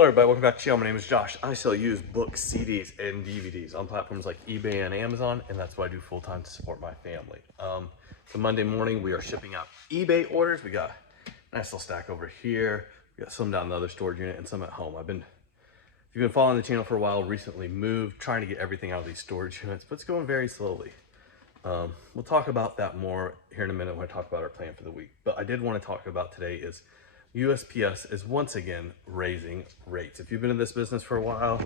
Hello everybody, welcome back to the channel. My name is Josh. I sell used books, CDs, and DVDs on platforms like eBay and Amazon, and that's what I do full time to support my family. So Monday morning, we are shipping out eBay orders. We got a nice little stack over here. We got some down in the other storage unit and some at home. If you've been following the channel for a while, recently moved, trying to get everything out of these storage units, but it's going very slowly. We'll talk about that more here in a minute when I talk about our plan for the week. But I did want to talk about today is USPS is once again raising rates. If you've been in this business for a while,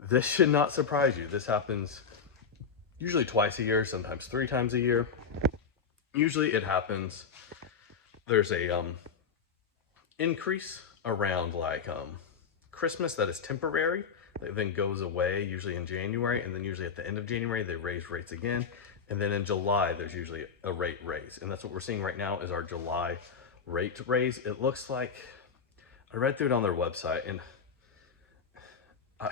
this should not surprise you. This happens usually twice a year, sometimes 3 times a year. Usually it happens, there's a increase around like Christmas that is temporary, that then goes away usually in January, and then usually at the end of January they raise rates again, and then in July there's usually a rate raise, and that's what we're seeing right now is our July rate raise. It looks like, I read through it on their website, and they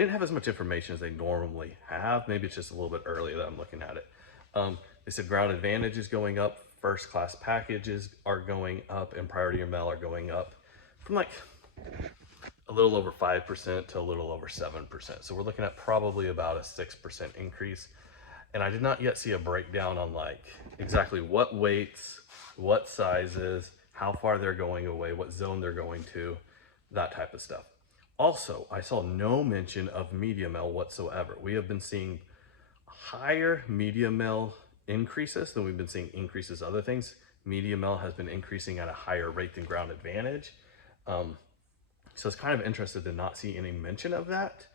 didn't have as much information as they normally have. Maybe it's just a little bit early that I'm looking at it. They said Ground Advantage is going up, first class packages are going up, and priority mail are going up from like a little over 5% to a little over 7%. So we're looking at probably about a 6% increase. And I did not yet see a breakdown on like exactly what weights, what sizes, how far they're going away, what zone they're going to, that type of stuff. Also, I saw no mention of media mail whatsoever. We have been seeing higher media mail increases than we've been seeing increases other things. Media mail has been increasing at a higher rate than Ground Advantage. So it's kind of interesting to not see any mention of that.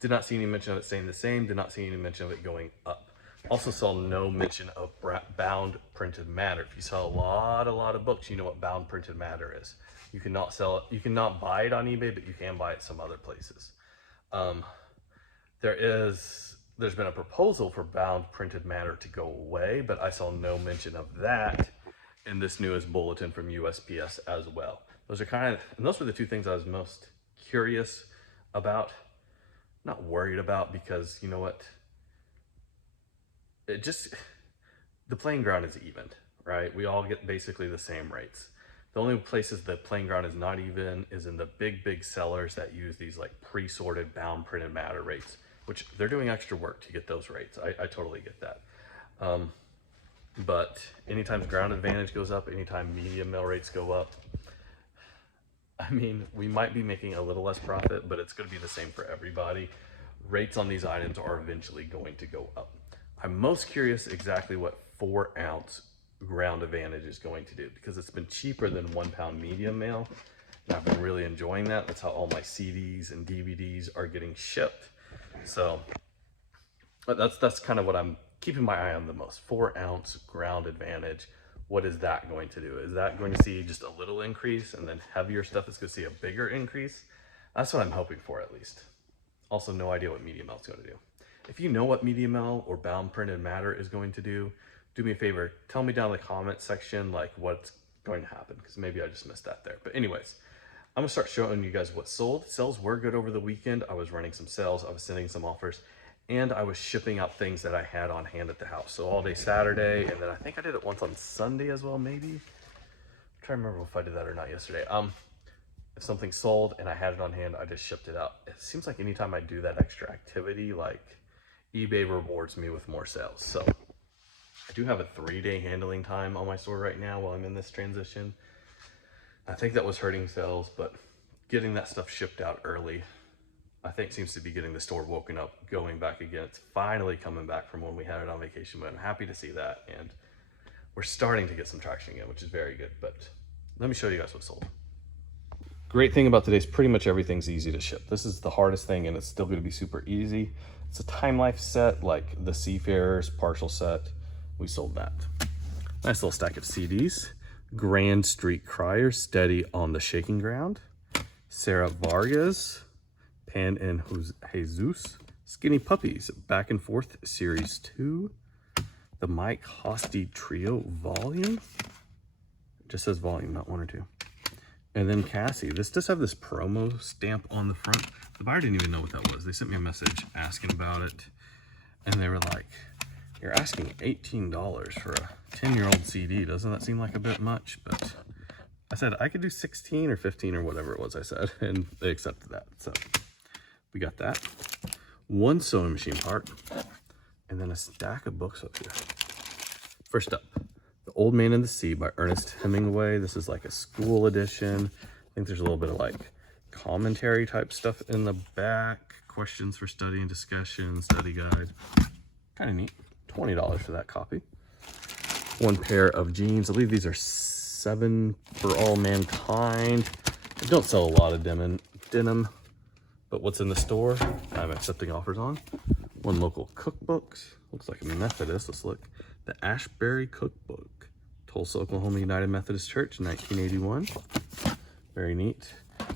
Did not see any mention of it staying the same. Did not see any mention of it going up. Also saw no mention of bound printed matter. If you sell a lot of books, you know what bound printed matter is. You cannot sell it, you cannot buy it on eBay, but you can buy it some other places. There's been a proposal for bound printed matter to go away, but I saw no mention of that in this newest bulletin from USPS as well. Those were the two things I was most curious about, not worried about, because you know what? The playing ground is even, right? We all get basically the same rates. The only places the playing ground is not even is in the big sellers that use these like pre-sorted bound printed matter rates, which they're doing extra work to get those rates. I totally get that. But anytime Ground Advantage goes up, anytime media mail rates go up, I mean, we might be making a little less profit, but it's going to be the same for everybody. Rates on these items are eventually going to go up. I'm most curious exactly what 4-ounce Ground Advantage is going to do, because it's been cheaper than 1-pound medium mail, and I've been really enjoying that. That's how all my CDs and DVDs are getting shipped. So that's kind of what I'm keeping my eye on the most. 4-ounce Ground Advantage. What is that going to do? Is that going to see just a little increase, and then heavier stuff is going to see a bigger increase? That's what I'm hoping for, at least. Also, no idea what media mail is going to do. If you know what media mail or bound printed matter is going to do me a favor, tell me down in the comment section like what's going to happen, because maybe I just missed that there. But anyways, I'm gonna start showing you guys what sold. Sales were good over the weekend. I was running some sales, I was sending some offers, and I was shipping out things that I had on hand at the house. So all day Saturday, and then I think I did it once on Sunday as well, maybe. I'm trying to remember if I did that or not yesterday. If something sold and I had it on hand, I just shipped it out. It seems like anytime I do that extra activity, like eBay rewards me with more sales. So I do have a 3-day handling time on my store right now while I'm in this transition. I think that was hurting sales, but getting that stuff shipped out early, I think seems to be getting the store woken up, going back again. It's finally coming back from when we had it on vacation, but I'm happy to see that. And we're starting to get some traction again, which is very good. But let me show you guys what sold. Great thing about today is pretty much everything's easy to ship. This is the hardest thing, and it's still going to be super easy. It's a Time Life set, like the Seafarers partial set. We sold that. Nice little stack of CDs. Grand Street Crier, Steady on the Shaking Ground. Sarah Vargas, Pan and Jesus. Skinny Puppies, Back and Forth Series 2. The Mike Hosty Trio Volume. It just says volume, not 1 or 2. And then Cassie. This does have this promo stamp on the front. The buyer didn't even know what that was. They sent me a message asking about it, and they were like, you're asking $18 for a 10-year-old CD. Doesn't that seem like a bit much? But I said I could do 16 or 15 or whatever it was I said, and they accepted that. So we got that. One sewing machine part, and then a stack of books up here. First up, The Old Man and the Sea by Ernest Hemingway. This is like a school edition. I think there's a little bit of like commentary type stuff in the back. Questions for study and discussion, study guide. Kind of neat. $20 for that copy. One pair of jeans. I believe these are 7 for All Mankind. I don't sell a lot of denim, but what's in the store, I'm accepting offers on. One local cookbook. Looks like a Methodist. Let's look. The Ashbury Cookbook. Tulsa, Oklahoma United Methodist Church, 1981. Very neat.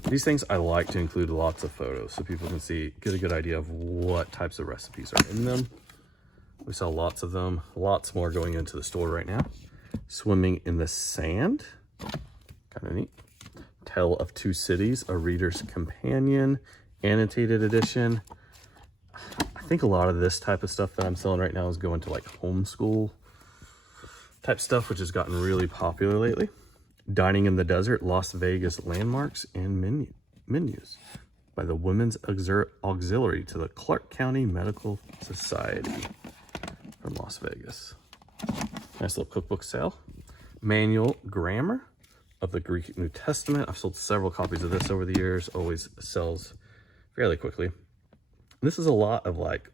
These things I like to include lots of photos so people can see, get a good idea of what types of recipes are in them. We sell lots of them, lots more going into the store right now. Swimming in the Sand, kind of neat. Tale of Two Cities, a Reader's Companion, annotated edition. I think a lot of this type of stuff that I'm selling right now is going to like homeschool type stuff, which has gotten really popular lately. Dining in the Desert, Las Vegas Landmarks and Menus by the Women's Auxiliary to the Clark County Medical Society from Las Vegas. Nice little cookbook sale. Manual Grammar of the Greek New Testament. I've sold several copies of this over the years. Always sells fairly quickly. This is a lot of like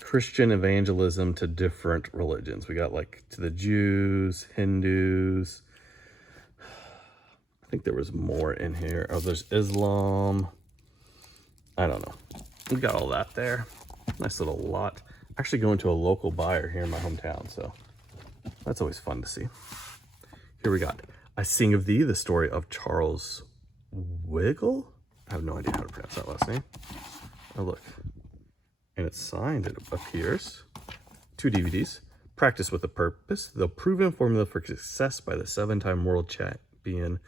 Christian evangelism to different religions. We got like to the Jews, Hindus. I think there was more in here. Oh, there's Islam. I don't know. We got all that there. Nice little lot. Actually going to a local buyer here in my hometown, so that's always fun to see. Here we got I Sing of Thee, the story of Charles Wiggle. I have no idea how to pronounce that last name. Oh, look. And it's signed, it appears. 2 DVDs. Practice with a Purpose, the proven formula for success by the 7-time world champion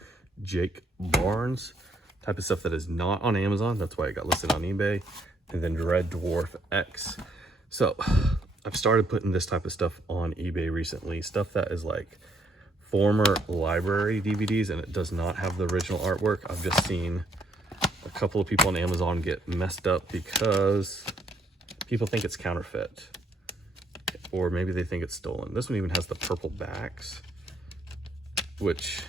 Jake Barnes. Type of stuff that is not on Amazon. That's why it got listed on eBay. And then Red Dwarf X. So I've started putting this type of stuff on eBay recently. Stuff that is like former library DVDs and it does not have the original artwork. I've just seen a couple of people on Amazon get messed up because people think it's counterfeit. Or maybe they think it's stolen. This one even has the purple backs, which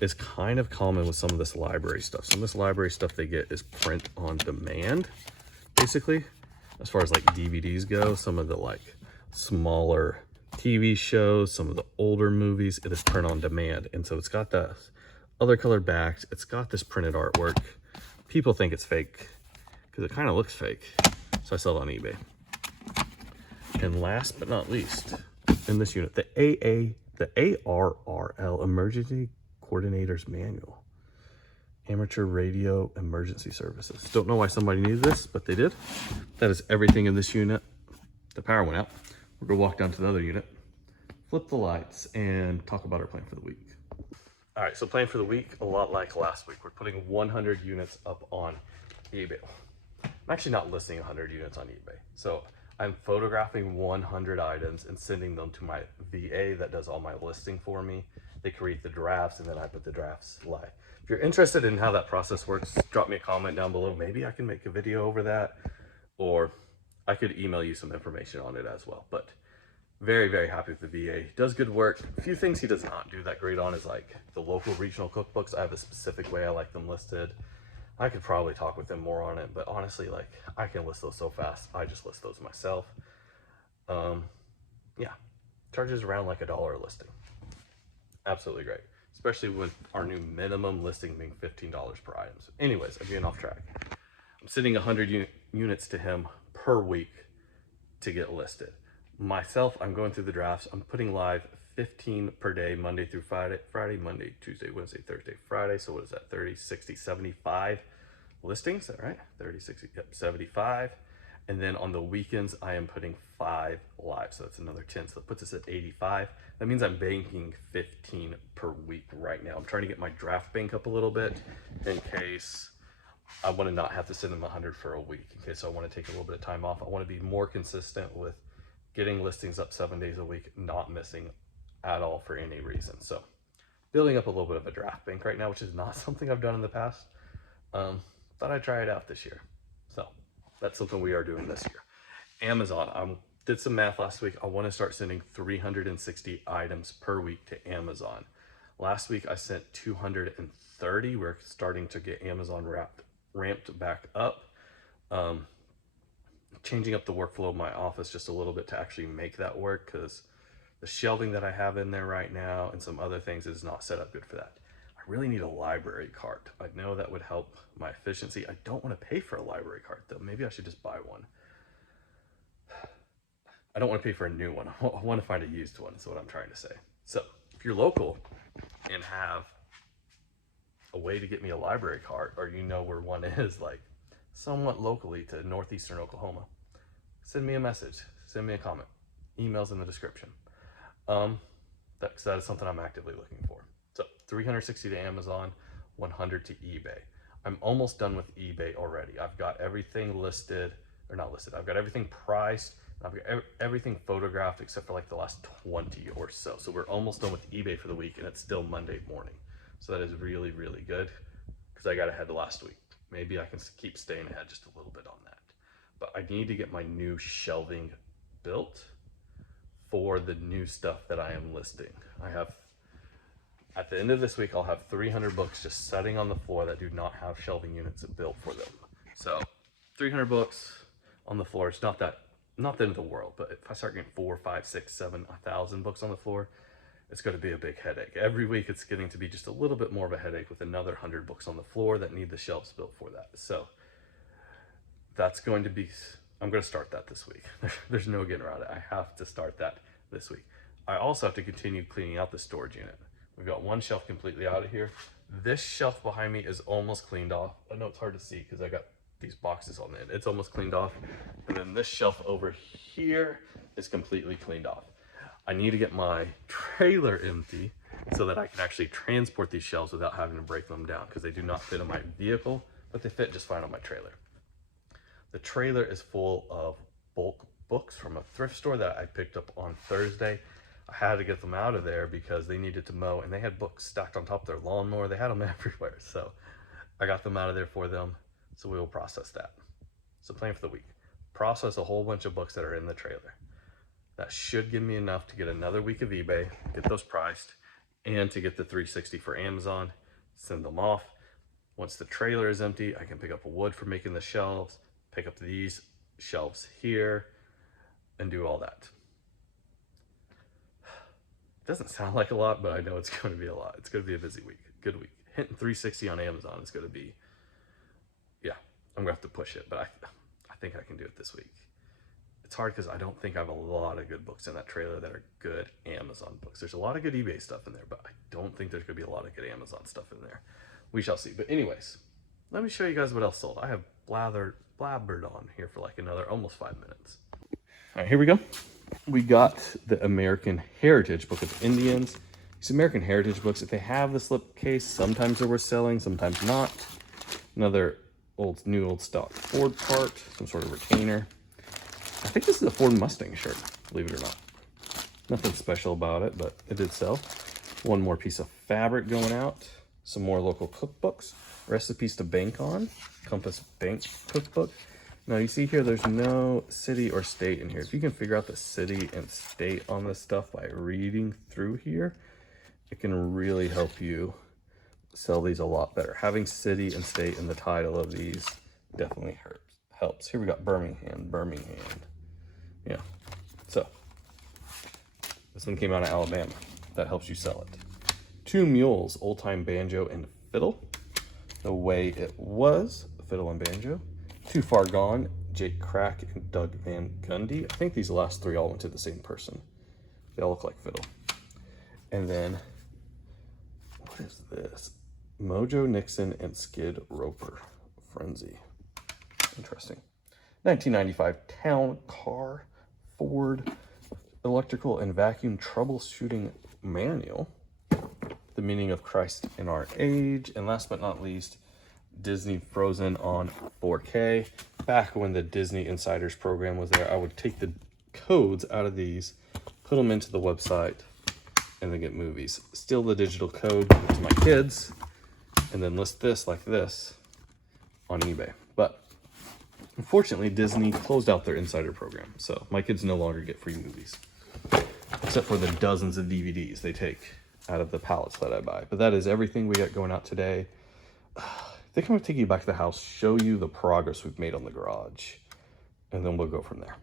is kind of common with some of this library stuff. Some of this library stuff they get is print on demand, basically. As far as like DVDs go, some of the like smaller TV shows, some of the older movies, it is print on demand. And so it's got the other colored backs. It's got this printed artwork. People think it's fake because it kind of looks fake. So I sell it on eBay. And last but not least, in this unit, the ARRL Emergency Coordinator's Manual. Amateur Radio Emergency Services. Don't know why somebody needed this, but they did. That is everything in this unit. The power went out. We're gonna walk down to the other unit, flip the lights, and talk about our plan for the week. All right, so plan for the week, a lot like last week. We're putting 100 units up on eBay. I'm actually not listing 100 units on eBay. So I'm photographing 100 items and sending them to my VA that does all my listing for me. They create the drafts and then I put the drafts live. If you're interested in how that process works, drop me a comment down below. Maybe I can make a video over that, or I could email you some information on it as well. But very, very happy with the VA. Does good work. A few things he does not do that great on is like the local regional cookbooks. I have a specific way I like them listed. I could probably talk with him more on it, but honestly, like I can list those so fast. I just list those myself. Yeah, charges around like $1 a listing. Absolutely great, especially with our new minimum listing being $15 per item. So anyways, I'm getting off track. I'm sending 100 units to him per week to get listed. Myself, I'm going through the drafts. I'm putting live 15 per day, Monday through Friday, Monday, Tuesday, Wednesday, Thursday, Friday. So what is that? 30, 60, 75 listings, is that right? 30, 60, yep, 75. And then on the weekends, I am putting 5 live. So that's another 10. So that puts us at 85. That means I'm banking 15 per week right now. I'm trying to get my draft bank up a little bit in case I want to not have to send them 100 for a week. In case I want to take a little bit of time off. I want to be more consistent with getting listings up 7 days a week, not missing at all for any reason. So building up a little bit of a draft bank right now, which is not something I've done in the past. Thought I'd try it out this year. So that's something we are doing this year. Amazon, I did some math last week. I want to start sending 360 items per week to Amazon. Last week I sent 230. We're starting to get Amazon ramped back up. Changing up the workflow of my office just a little bit to actually make that work, because the shelving that I have in there right now and some other things is not set up good for that. I really need a library cart. I know that would help my efficiency. I don't want to pay for a library cart though. Maybe I should just buy one. I don't want to pay for a new one. I want to find a used one, is what I'm trying to say. So if you're local and have a way to get me a library cart, or you know where one is, like somewhat locally to northeastern Oklahoma, send me a message, send me a comment. Email's in the description. That is something I'm actively looking for. So 360 to Amazon, 100 to eBay. I'm almost done with eBay already. I've got everything listed, or not listed. I've got everything priced. I've got everything photographed except for like the last 20 or so. So we're almost done with eBay for the week, and it's still Monday morning. So that is really, really good, because I got ahead last week. Maybe I can keep staying ahead just a little bit on that. But I need to get my new shelving built for the new stuff that I am listing. I have, at the end of this week, I'll have 300 books just sitting on the floor that do not have shelving units built for them. So 300 books on the floor, it's not the end of the world, but if I start getting 4, 5, 6, 7, 1,000 books on the floor, it's going to be a big headache. Every week it's getting to be just a little bit more of a headache with another 100 books on the floor that need the shelves built for that. So that's going to be, I'm going to start that this week. There's no getting around it. I have to start that this week. I also have to continue cleaning out the storage unit. We've got one shelf completely out of here. This shelf behind me is almost cleaned off. I know it's hard to see because I got these boxes on it. It's almost cleaned off. And then this shelf over here is completely cleaned off. I need to get my trailer empty so that I can actually transport these shelves without having to break them down, because they do not fit on my vehicle, but they fit just fine on my trailer. The trailer is full of bulk books from a thrift store that I picked up on Thursday. I had to get them out of there because they needed to mow, and they had books stacked on top of their lawnmower. They had them everywhere. So I got them out of there for them. So we will process that. So plan for the week. Process a whole bunch of books that are in the trailer. That should give me enough to get another week of eBay, get those priced, and to get the 360 for Amazon, send them off. Once the trailer is empty, I can pick up wood for making the shelves, pick up these shelves here, and do all that. Doesn't sound like a lot, but I know it's going to be a lot. It's going to be a busy week, good week. Hitting 360 on Amazon is going to be, yeah, I'm going to have to push it, but I think I can do it this week. It's hard because I don't think I have a lot of good books in that trailer that are good Amazon books. There's a lot of good eBay stuff in there, but I don't think there's going to be a lot of good Amazon stuff in there. We shall see. But anyways, let me show you guys what else sold. I have blabbered on here for like another almost 5 minutes. All right, here we go. We got the American Heritage Book of Indians. These American Heritage books, if they have the slipcase, sometimes they're worth selling, sometimes not. Another new old stock Ford part, some sort of retainer. I think this is a Ford Mustang shirt, believe it or not. Nothing special about it, but it did sell. One more piece of fabric going out. Some more local cookbooks. Recipes to bank on. Compass Bank cookbook. Now you see here, there's no city or state in here. If you can figure out the city and state on this stuff by reading through here, it can really help you sell these a lot better. Having city and state in the title of these definitely helps. Here we got Birmingham. Yeah, so this one came out of Alabama. That helps you sell it. Two Mules, Old Time Banjo and Fiddle. The Way It Was, Fiddle and Banjo. Too Far Gone, Jake Crack and Doug Van Gundy. I think these last three all went to the same person. They all look like Fiddle. And then, what is this? Mojo Nixon and Skid Roper. Frenzy. Interesting. 1995 Town Car Ford Electrical and Vacuum Troubleshooting Manual. The Meaning of Christ in Our Age. And last but not least, Disney Frozen on 4K. Back when the Disney Insiders program was there, I would take the codes out of these, put them into the website, and then get movies. Steal the digital code, give it to my kids, and then list this like this on eBay. But unfortunately, Disney closed out their insider program, so my kids no longer get free movies, except for the dozens of DVDs they take out of the pallets that I buy. But that is everything we got going out today. I think I'm gonna take you back to the house, show you the progress we've made on the garage, and then we'll go from there.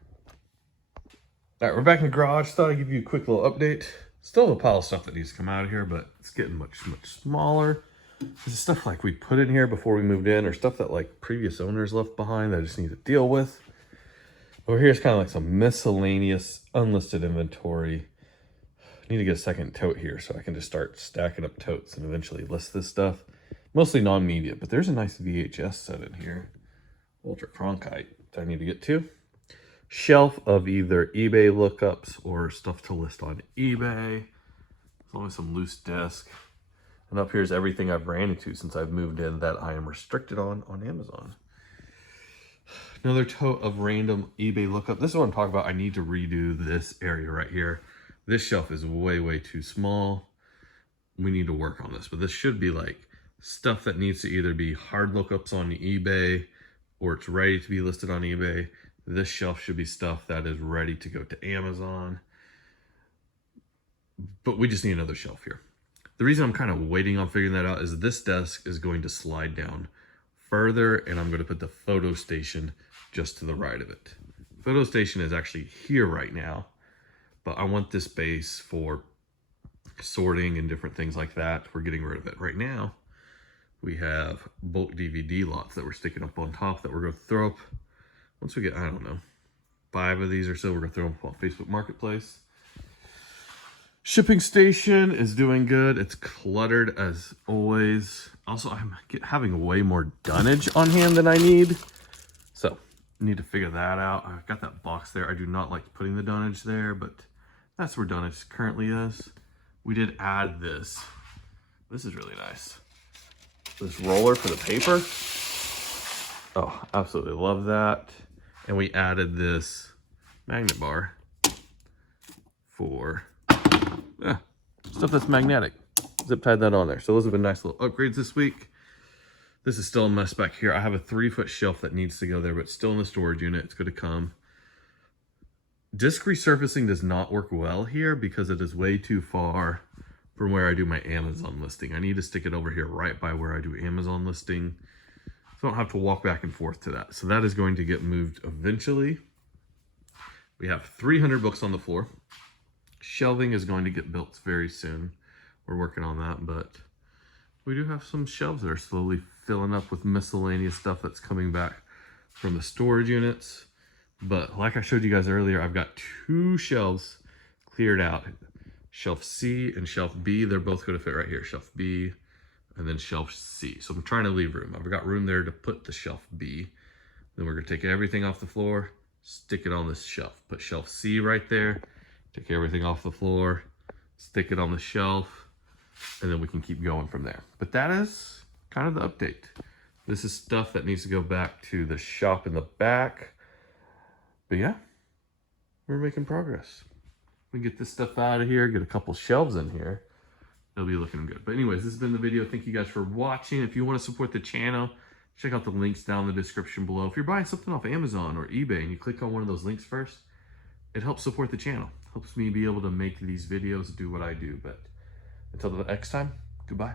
All right, we're back in the garage. Thought I'd give you a quick little update. Still have a pile of stuff that needs to come out of here, but it's getting much smaller. This is stuff like we put in here before we moved in, or stuff that like previous owners left behind that I just need to deal with. Over here is kind of like some miscellaneous unlisted inventory. I need to get a second tote here so I can just start stacking up totes and eventually list this stuff. Mostly non-media, but there's a nice VHS set in here. Ultra Cronkite that I need to get to. Shelf of either eBay lookups or stuff to list on eBay. There's always some loose desk. And up here's everything I've ran into since I've moved in that I am restricted on Amazon. Another tote of random eBay lookup. This is what I'm talking about. I need to redo this area right here. This shelf is way too small. We need to work on this, but this should be like stuff that needs to either be hard lookups on eBay or it's ready to be listed on eBay. This shelf should be stuff that is ready to go to Amazon. But we just need another shelf here. The reason I'm kind of waiting on figuring that out is this desk is going to slide down further, and I'm going to put the photo station just to the right of it. Photo station is actually here right now, but I want this space for sorting and different things like that. We're getting rid of it. Right now, we have bulk DVD lots that we're sticking up on top that we're going to throw up. Once we get, I don't know, 5 of these or so, we're gonna throw them up on Facebook Marketplace. Shipping station is doing good. It's cluttered as always. Also, I'm having way more dunnage on hand than I need. So, need to figure that out. I've got that box there. I do not like putting the dunnage there, but that's where dunnage currently is. We did add this. This is really nice. This roller for the paper. Oh, absolutely love that. And we added this magnet bar for stuff that's magnetic. Zip tied that on there. So those have been nice little upgrades this week. This is still a mess back here. I have a 3-foot shelf that needs to go there, but it's still in the storage unit. It's going to come. Disc resurfacing does not work well here because it is way too far from where I do my Amazon listing. I need to stick it over here right by where I do Amazon listing. So I don't have to walk back and forth to that. So that is going to get moved eventually. We have 300 books on the floor. Shelving is going to get built very soon. We're working on that, but we do have some shelves that are slowly filling up with miscellaneous stuff that's coming back from the storage units. But like I showed you guys earlier, I've got 2 shelves cleared out. Shelf C and shelf B, they're both going to fit right here. Shelf B and then shelf C. So I'm trying to leave room. I've got room there to put the shelf B. Then we're gonna take everything off the floor, stick it on this shelf. Put shelf C right there, take everything off the floor, stick it on the shelf, and then we can keep going from there. But that is kind of the update. This is stuff that needs to go back to the shop in the back. But yeah, we're making progress. We get this stuff out of here, get a couple shelves in here. It'll be looking good. But anyways, this has been the video. Thank you guys for watching. If you want to support the channel, check out the links down in the description below. If you're buying something off Amazon or eBay and you click on one of those links first, it helps support the channel. Helps me be able to make these videos, do what I do. But until the next time, goodbye.